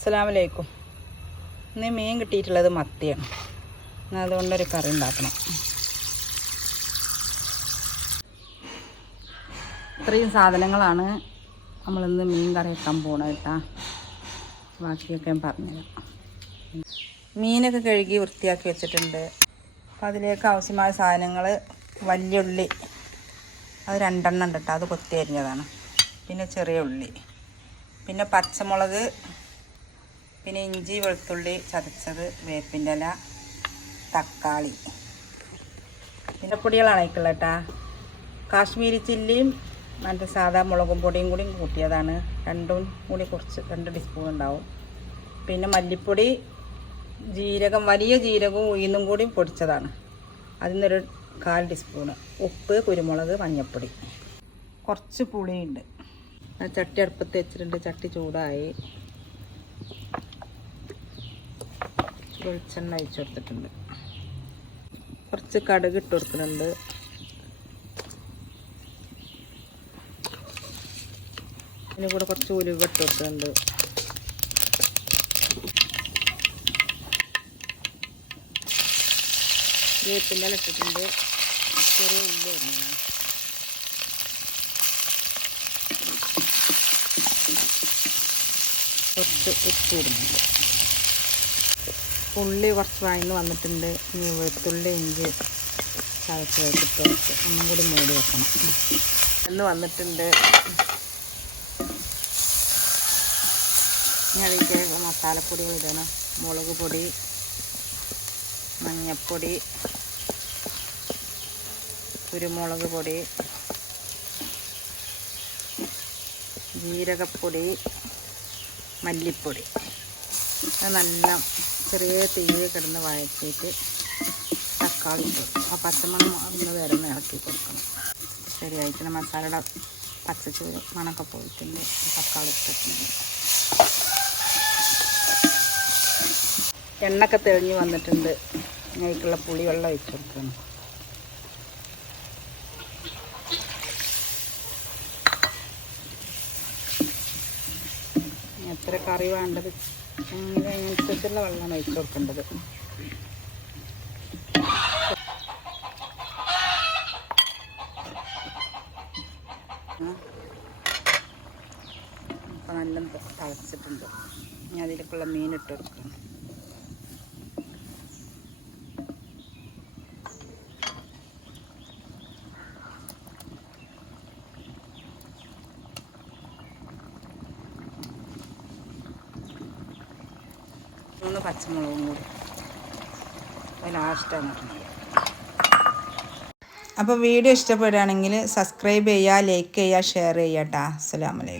അസ്സലാമലൈക്കും. ഇന്ന് മീൻ കിട്ടിയിട്ടുള്ളത് മത്തിയാണ്. അതുകൊണ്ടൊരു കറി ഉണ്ടാക്കണം. ഇത്രയും സാധനങ്ങളാണ് നമ്മളിന്ന് മീൻ കറി വെക്കാൻ പോകണം കേട്ടാ. ബാക്കിയൊക്കെ ഞാൻ പറഞ്ഞുതരാം. മീനൊക്കെ കഴുകി വൃത്തിയാക്കി വെച്ചിട്ടുണ്ട്. അപ്പം അതിലേക്ക് ആവശ്യമായ സാധനങ്ങൾ വലിയുള്ളി, അത് 2 ഉണ്ട് കേട്ടോ, അത് കൊത്തി അരിഞ്ഞതാണ്. പിന്നെ ചെറിയ ഉള്ളി, പിന്നെ പച്ചമുളക്, പിന്നെ ഇഞ്ചി വെളുത്തുള്ളി ചതച്ചത്, വേപ്പിൻ്റെ ഇല, തക്കാളി, പിന്നെ പൊടികളാണ് അതിക്കുള്ളത് കേട്ടോ. കാശ്മീരി ചില്ലിയും മറ്റേ സാധാ മുളകും പൊടിയും കൂടി കൂട്ടിയതാണ്. രണ്ടും കൂടി കുറച്ച് 2 ടീസ്പൂൺ ഉണ്ടാവും. പിന്നെ മല്ലിപ്പൊടി, ജീരകം, വലിയ ജീരകവും ഉഴുന്നും കൂടി പൊടിച്ചതാണ്, അതിൽ നിന്നൊരു 1/4 ടീസ്പൂണ്. ഉപ്പ്, കുരുമുളക്, മഞ്ഞൾപ്പൊടി, കുറച്ച് പുളിയുണ്ട്. ചട്ടി അടുപ്പത്ത് വെച്ചിട്ടുണ്ട്. ചട്ടി ചൂടായി. വെളിച്ചെണ്ണ ഒഴിച്ച് കൊടുത്തിട്ടുണ്ട്. കുറച്ച് കടുക് ഇട്ട് കൊടുക്കുന്നുണ്ട്. ഇതിന് കൂടെ കുറച്ച് ഉലുവ ഇട്ട് കൊടുക്കുന്നുണ്ട്. വേപ്പിൻ്റെ ഇല ഇട്ടിട്ടുണ്ട്. ചെറിയ ഉള്ളി വരുന്നു. കുറച്ച് ഉപ്പ് ഇടുന്നുണ്ട്. ഉള്ളി കുറച്ച് വഴന്ന് വന്നിട്ടുണ്ട്. ഇനി വെളുത്തുള്ളി ഇഞ്ചി ചതച്ച് വെച്ചിട്ട് ഒന്നും കൂടി മൂടി വെക്കണം. എന്ന് വന്നിട്ടുണ്ട്. ഇനി അതിലേക്ക് മസാലപ്പൊടികൾ ഇടണം. മുളക് പൊടി, മഞ്ഞൾപ്പൊടി, കുരുമുളക് പൊടി, ജീരകപ്പൊടി, മല്ലിപ്പൊടി. അത് നല്ല ചെറിയ തീയിൽ കിടന്ന് വഴറ്റിയിട്ട് തക്കാളി ഇട്ട് ആ പച്ചമണം ഒന്ന് വരെ ഇളക്കി കൊടുക്കണം. ശരിയായിട്ട് മസാലയുടെ പച്ചച്ചോറ് മണമൊക്കെ പോയിട്ടുണ്ട്. തക്കാളി ഇട്ടിട്ടുണ്ട്. എണ്ണയൊക്കെ തെളിഞ്ഞ് വന്നിട്ടുണ്ട്. അതിലേക്കുള്ള പുളിവെള്ളം ഒഴിച്ച് കൊടുക്കണം. എത്ര കറി വേണ്ടത് അതിനനുസരിച്ചുള്ള വെള്ളമാണ് ഒഴിച്ച് കൊടുക്കേണ്ടത്. അപ്പം നല്ല തിളച്ചിട്ടുണ്ട്. ഇനി അതിലേക്കുള്ള മീനിട്ട് കൊടുക്കണം. പച്ചമുളകും കൂടി ലാസ്റ്റാണ്. അപ്പോൾ വീഡിയോ ഇഷ്ടപ്പെടുകയാണെങ്കിൽ സബ്സ്ക്രൈബ് ചെയ്യുക, ലൈക്ക് ചെയ്യുക, ഷെയർ ചെയ്യുക കേട്ടോ. അസ്സലാമു അലൈക്കും.